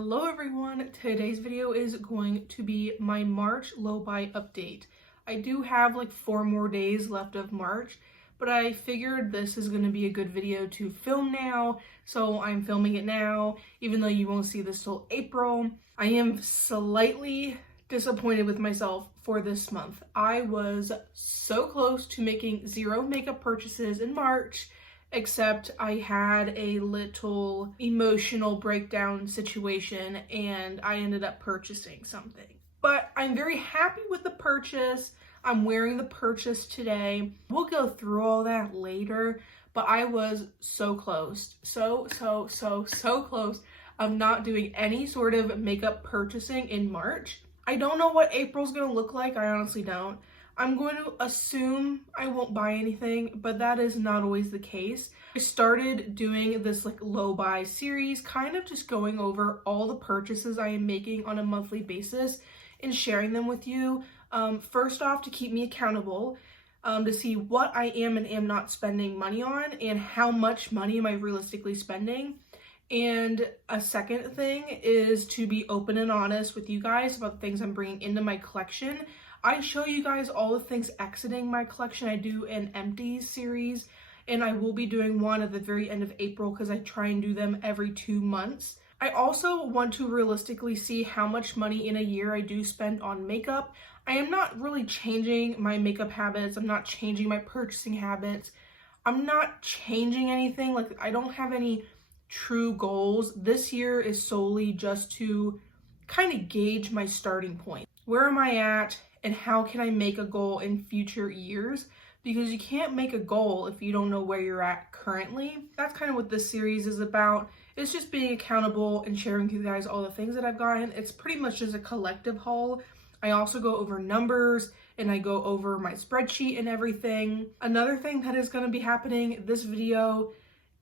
Hello everyone, today's video is going to be my March low buy update. I do have like 4 more days left of March, but I figured this is going to be a good video to film now, so I'm filming it now, even though you won't see this till April. I am slightly disappointed with myself for this month. I was so close to making 0 makeup purchases in March, except I had a little emotional breakdown situation and I ended up purchasing something. But I'm very happy with the purchase. I'm wearing the purchase today. We'll go through all that later, but I was so close. So close of not doing any sort of makeup purchasing in March. I don't know what April's gonna look like. I honestly don't. I'm going to assume I won't buy anything, but that is not always the case. I started doing this like low buy series, kind of just going over all the purchases I am making on a monthly basis and sharing them with you. First off, to keep me accountable, to see what I am and am not spending money on and how much money am I realistically spending. And a second thing is to be open and honest with you guys about the things I'm bringing into my collection. I show you guys all the things exiting my collection. I do an empties series, and I will be doing one at the very end of April because I try and do them every 2 months. I also want to realistically see how much money in a year I do spend on makeup. I am not really changing my makeup habits. I'm not changing my purchasing habits. I'm not changing anything. Like, I don't have any true goals. This year is solely just to kind of gauge my starting point. Where am I at? And how can I make a goal in future years? Because you can't make a goal if you don't know where you're at currently. That's kind of what this series is about. It's just being accountable and sharing with you guys all the things that I've gotten. It's pretty much just a collective haul. I also go over numbers and I go over my spreadsheet and everything. Another thing that is going to be happening this video,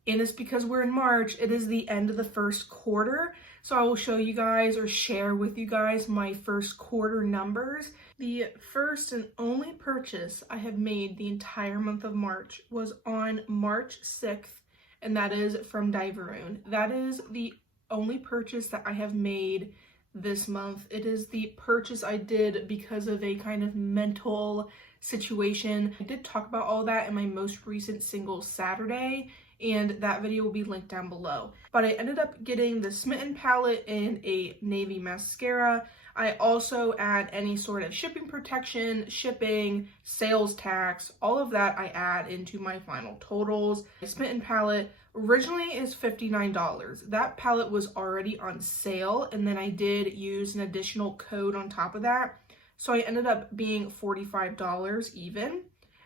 and it's because we're in March, it is the end of the first quarter. So I will show you guys or share with you guys my first quarter numbers. The first and only purchase I have made the entire month of March was on March 6th, and that is from Diveroon. That is the only purchase that I have made this month. It is the purchase I did because of a kind of mental situation. I did talk about all that in my most recent single Saturday, and that video will be linked down below. But I ended up getting the Smitten palette and a navy mascara. I also add any sort of shipping protection, shipping, sales tax, all of that I add into my final totals. The Smitten palette originally is $59. That palette was already on sale, and then I did use an additional code on top of that. So I ended up being $45 even.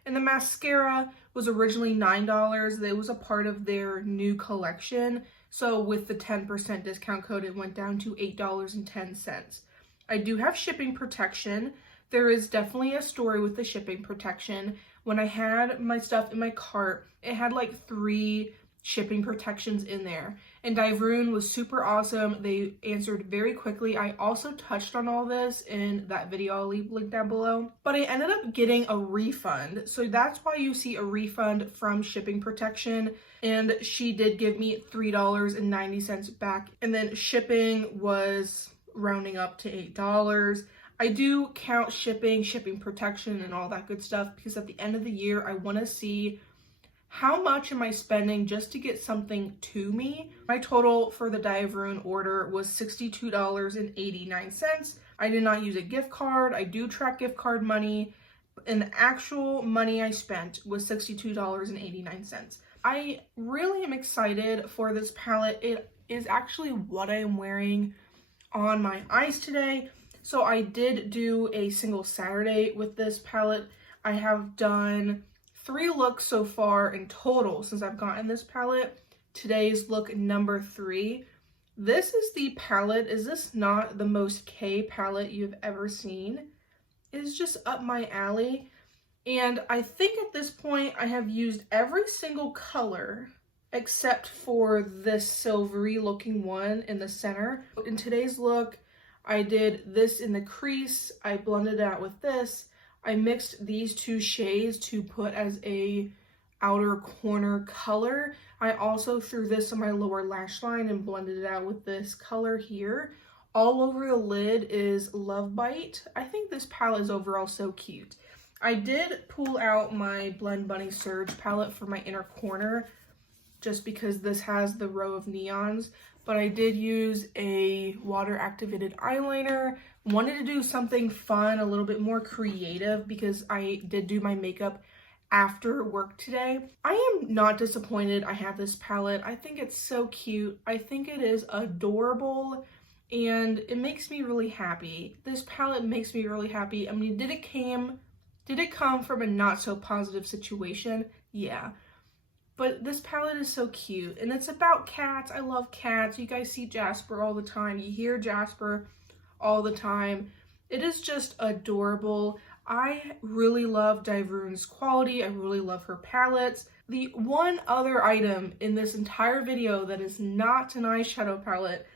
And the mascara was originally $9. It was a part of their new collection. So with the 10% discount code, it went down to $8.10. I do have shipping protection. There is definitely a story with the shipping protection. When I had my stuff in my cart, it had like 3 shipping protections in there. And Diveroon was super awesome. They answered very quickly. I also touched on all this in that video I'll leave linked down below. But I ended up getting a refund. So that's why you see a refund from shipping protection. And she did give me $3.90 back. And then shipping was rounding up to $8. I do count shipping protection and all that good stuff because at the end of the year, I want to see how much am I spending just to get something to me. My total for the Diveroon order was $62.89. I did not use a gift card. I do track gift card money, and the actual money I spent was $62.89. I really am excited for this palette. It is actually what I am wearing on my eyes today. So I did do a single Saturday with this palette. I have done 3 looks so far in total since I've gotten this palette. Today's look number 3. This is the palette. Is this not the most K palette you've ever seen? It is just up my alley. And I think at this point I have used every single color except for this silvery looking one in the center. In today's look, I did this in the crease. I blended it out with this. I mixed these 2 shades to put as a outer corner color. I also threw this on my lower lash line and blended it out with this color here. All over the lid is Love Bite. I think this palette is overall so cute. I did pull out my Blend Bunny Surge palette for my inner corner just because this has the row of neons, but I did use a water activated eyeliner. Wanted to do something fun, a little bit more creative, because I did do my makeup after work today. I am not disappointed I have this palette. I think it's so cute. I think it is adorable and it makes me really happy. This palette makes me really happy. I mean, did it come from a not so positive situation? Yeah. But this palette is so cute, and it's about cats. I love cats. You guys see Jasper all the time. You hear Jasper all the time. It is just adorable. I really love Diverne's quality. I really love her palettes. The one other item in this entire video that is not an eyeshadow palette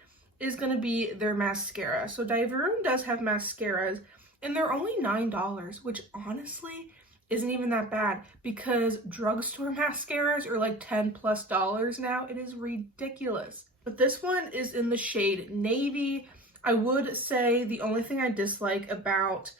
is going to be their mascara. So Diverne does have mascaras, and they're only $9, which honestly isn't even that bad, because drugstore mascaras are like $10+ now. It is ridiculous. But this one is in the shade Navy. I would say the only thing I dislike about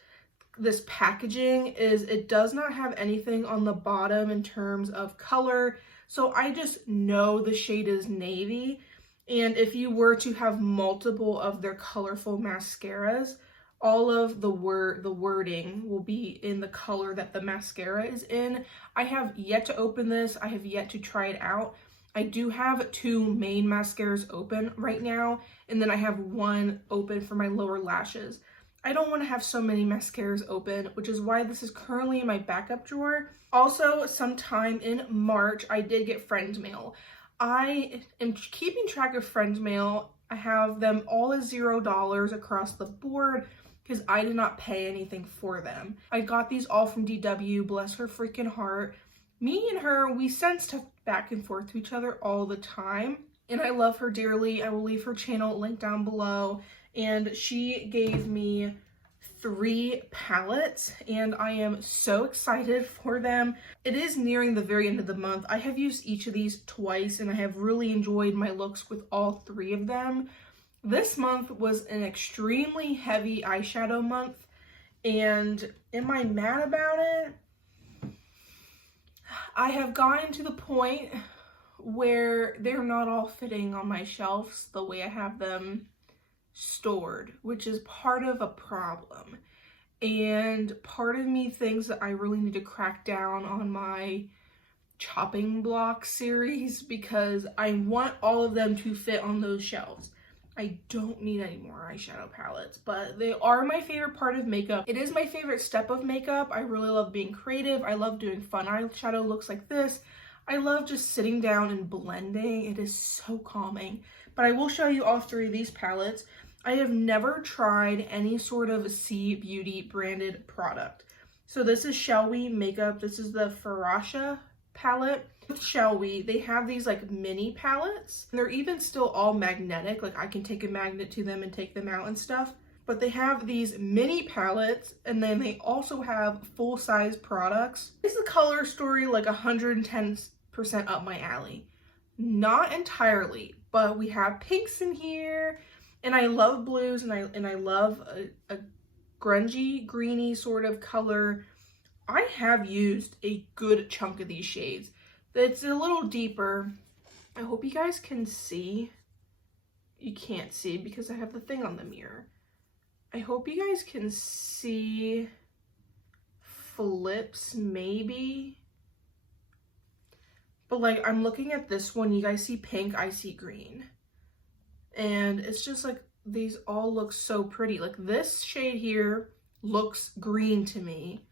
this packaging is it does not have anything on the bottom in terms of color. So I just know the shade is Navy. And if you were to have multiple of their colorful mascaras, all of the wording will be in the color that the mascara is in. I have yet to open this. I have yet to try it out. I do have 2 main mascaras open right now, and then I have one open for my lower lashes. I don't want to have so many mascaras open, which is why this is currently in my backup drawer. Also, sometime in March, I did get friend mail. I am keeping track of friend mail. I have them all as $0 across the board, because I did not pay anything for them. I got these all from DW, bless her freaking heart. Me and her, we send stuff back and forth to each other all the time, and I love her dearly. I will leave her channel linked down below, and she gave me 3 palettes, and I am so excited for them. It is nearing the very end of the month. I have used each of these twice, and I have really enjoyed my looks with all 3 of them. This month was an extremely heavy eyeshadow month, and am I mad about it? I have gotten to the point where they're not all fitting on my shelves the way I have them stored, which is part of a problem. And part of me thinks that I really need to crack down on my chopping block series, because I want all of them to fit on those shelves. I don't need any more eyeshadow palettes, but they are my favorite part of makeup. It is my favorite step of makeup. I really love being creative. I love doing fun eyeshadow looks like this. I love just sitting down and blending. It is so calming. But I will show you all 3 of these palettes. I have never tried any sort of C Beauty branded product. So this is Shall We Makeup. This is the Farasha palette. With Shall We, they have these like mini palettes, and they're even still all magnetic. Like I can take a magnet to them and take them out and stuff. But they have these mini palettes, and then they also have full-size products. Is the color story like 110% up my alley? Not entirely, but we have pinks in here, and I love blues, and I love a grungy, greeny sort of color. I have used a good chunk of these shades. It's a little deeper. I hope you guys can see. You can't see because I have the thing on the mirror. I hope you guys can see flips maybe. But like I'm looking at this one, you guys see pink, I see green. And it's just like these all look so pretty. Like this shade here looks green to me,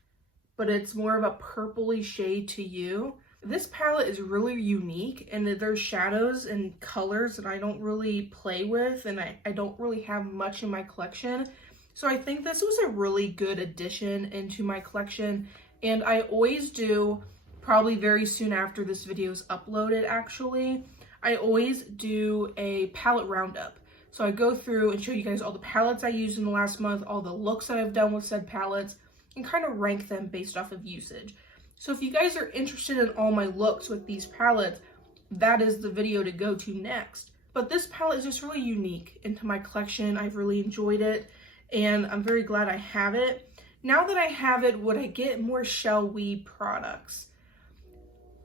but it's more of a purpley shade to you. This palette is really unique, and there's shadows and colors that I don't really play with, and I don't really have much in my collection. So I think this was a really good addition into my collection, and I always do, probably very soon after this video is uploaded actually, I always do a palette roundup. So I go through and show you guys all the palettes I used in the last month, all the looks that I've done with said palettes, and kind of rank them based off of usage. So if you guys are interested in all my looks with these palettes, that is the video to go to next. But this palette is just really unique into my collection. I've really enjoyed it, and I'm very glad I have it. Now that I have it, would I get more Shall We products?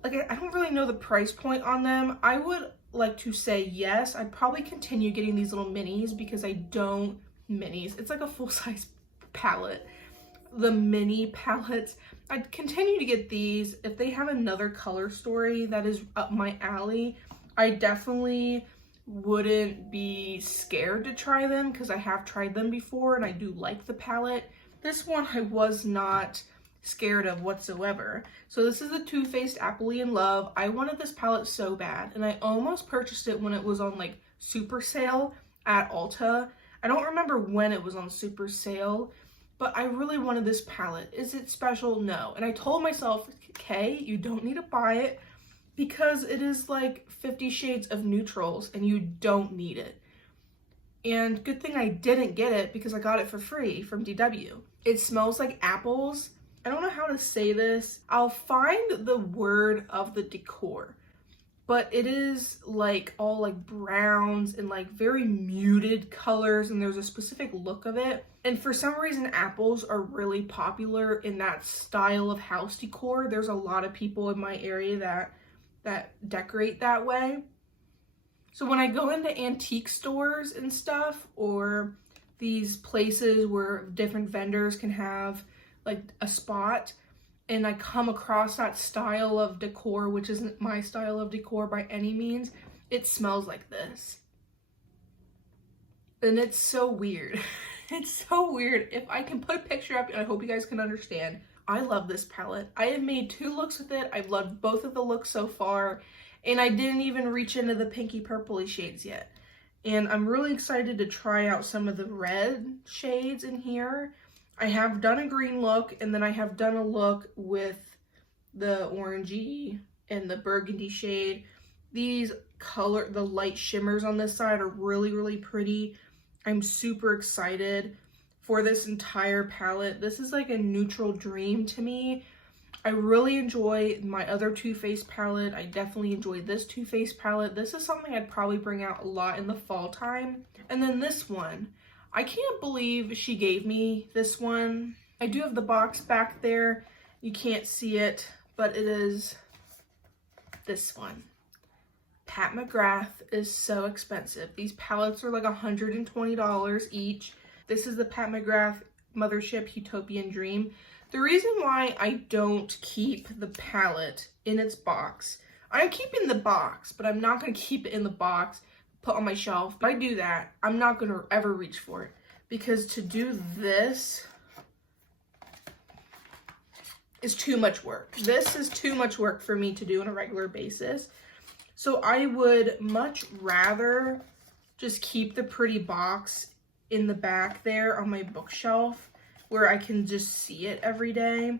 Like, I don't really know the price point on them. I would like to say yes. I'd probably continue getting these little minis because I don't minis. It's like a full-size palette. The mini palettes, I'd continue to get these. If they have another color story that is up my alley, I definitely wouldn't be scared to try them because I have tried them before and I do like the palette. This one I was not scared of whatsoever. So this is the TooFaced Appley in Love. I wanted this palette so bad, and I almost purchased it when it was on like super sale at Ulta. I don't remember when it was on super sale, but I really wanted this palette. Is it special? No. And I told myself, okay, you don't need to buy it because it is like 50 shades of neutrals and you don't need it. And good thing I didn't get it because I got it for free from DW. It smells like apples. I don't know how to say this. I'll find the word of the decor, but it is like all like browns and like very muted colors, and there's a specific look of it. And for some reason, apples are really popular in that style of house decor. There's a lot of people in my area that decorate that way. So when I go into antique stores and stuff, or these places where different vendors can have like a spot, and I come across that style of decor, which isn't my style of decor by any means, it smells like this. And it's so weird. It's so weird. If I can put a picture up, and I hope you guys can understand, I love this palette. I have made 2 looks with it. I've loved both of the looks so far, and I didn't even reach into the pinky purpley shades yet. And I'm really excited to try out some of the red shades in here. I have done a green look, and then I have done a look with the orangey and the burgundy shade. These the light shimmers on this side are really, really pretty. I'm super excited for this entire palette. This is like a neutral dream to me. I really enjoy my other TooFaced palette. I definitely enjoy this TooFaced palette. This is something I'd probably bring out a lot in the fall time. And then this one. I can't believe she gave me this one. I do have the box back there. You can't see it, but it is this one. Pat McGrath is so expensive. These palettes are like $120 each. This is the Pat McGrath Mothership Utopian Dream. The reason why I don't keep the palette in its box, I'm keeping the box, but I'm not going to keep it in the box, put on my shelf. If I do that, I'm not going to ever reach for it, because to do this is too much work. This is too much work for me to do on a regular basis. So I would much rather just keep the pretty box in the back there on my bookshelf where I can just see it every day,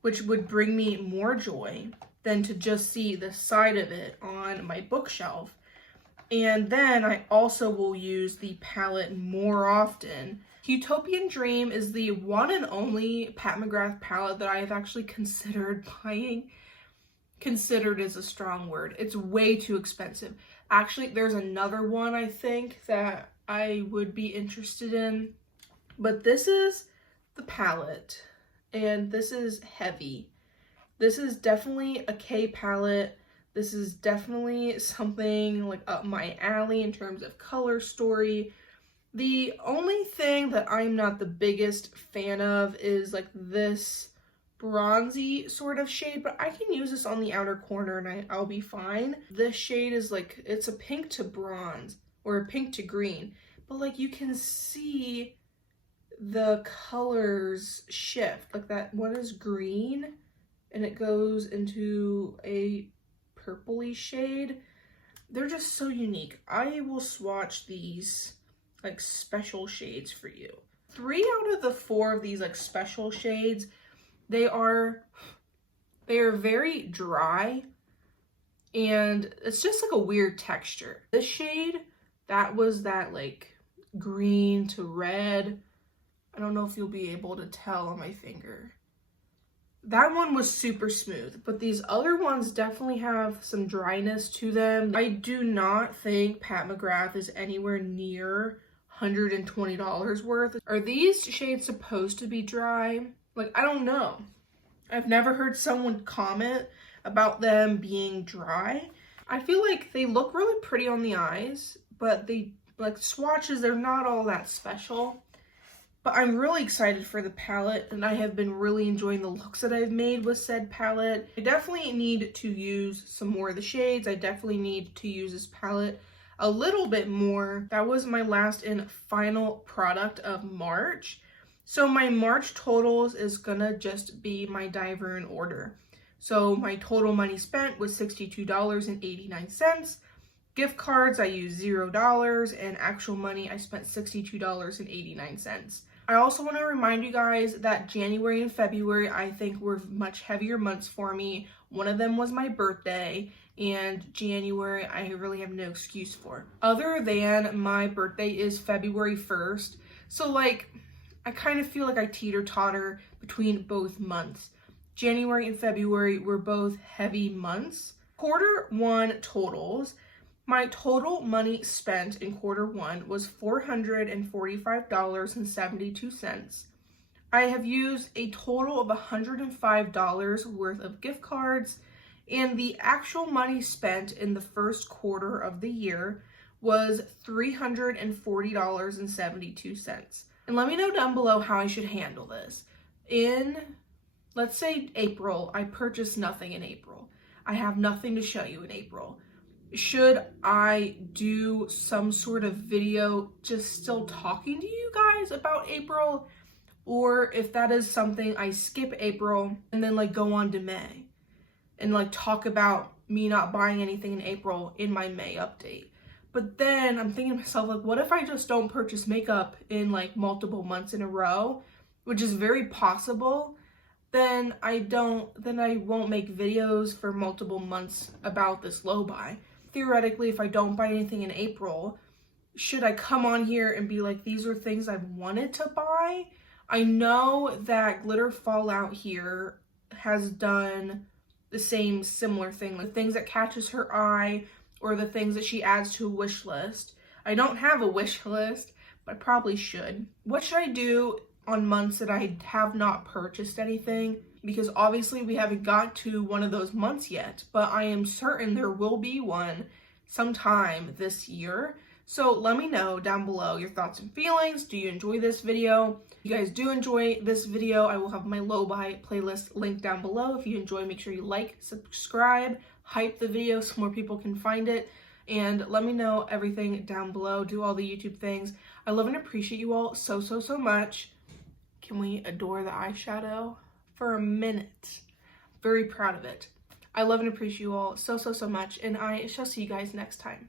which would bring me more joy than to just see the side of it on my bookshelf. And then I also will use the palette more often. Utopian Dream is the one and only Pat McGrath palette that I have actually considered buying. Considered is a strong word. It's way too expensive. Actually, there's another one I think that I would be interested in, but this is the palette, and this is heavy. This is definitely a K palette. This is definitely something like up my alley in terms of color story. The only thing that I'm not the biggest fan of is like this bronzy sort of shade, but I can use this on the outer corner and I'll be fine. This shade is like, it's a pink to bronze or a pink to green, but like you can see the colors shift. Like that one is green and it goes into a purpley shade. They're just so unique. I will swatch these like special shades for you. 3 out of the 4 of these like special shades, they are very dry, and it's just like a weird texture. This shade, that was that like green to red. I don't know if you'll be able to tell on my finger. That one was super smooth, but these other ones definitely have some dryness to them. I do not think Pat McGrath is anywhere near $120 worth. Are these shades supposed to be dry? Like, I don't know. I've never heard someone comment about them being dry. I feel like they look really pretty on the eyes, but they, like swatches, they're not all that special. But I'm really excited for the palette, and I have been really enjoying the looks that I've made with said palette. I definitely need to use some more of the shades. I definitely need to use this palette a little bit more. That was my last and final product of March. So my March totals is gonna just be my diver in order. So my total money spent was $62.89. Gift cards, I used $0, and actual money, I spent $62.89. I also want to remind you guys that January and February, I think, were much heavier months for me. One of them was my birthday, and January, I really have no excuse for. Other than my birthday is February 1st, so like, I kind of feel like I teeter-totter between both months. January and February were both heavy months. Quarter one totals. My total money spent in quarter one was $445.72. I have used a total of $105 worth of gift cards, and the actual money spent in the first quarter of the year was $340.72. And let me know down below how I should handle this. In, let's say, April, I purchased nothing in April. I have nothing to show you in April. Should I do some sort of video just still talking to you guys about April? Or if that is something, I skip April and then like go on to May and like talk about me not buying anything in April in my May update. But then I'm thinking to myself, like, what if I just don't purchase makeup in like multiple months in a row, which is very possible. Then I won't make videos for multiple months about this low buy. Theoretically, if I don't buy anything in April, should I come on here and be like, these are things I've wanted to buy? I know that Glitter Fallout here has done the same similar thing, like things that catches her eye or the things that she adds to a wish list. I don't have a wish list, but I probably should. What should I do on months that I have not purchased anything? Because obviously we haven't got to one of those months yet, but I am certain there will be one sometime this year. So let me know down below your thoughts and feelings. Do you enjoy this video? If you guys do enjoy this video, I will have my low buy playlist linked down below. If you enjoy, make sure you like, subscribe, hype the video so more people can find it, and let me know everything down below. Do all the YouTube things. I love and appreciate you all so much. Can we adore the eyeshadow for a minute? Very proud of it. I love and appreciate you all so much, and I shall see you guys next time.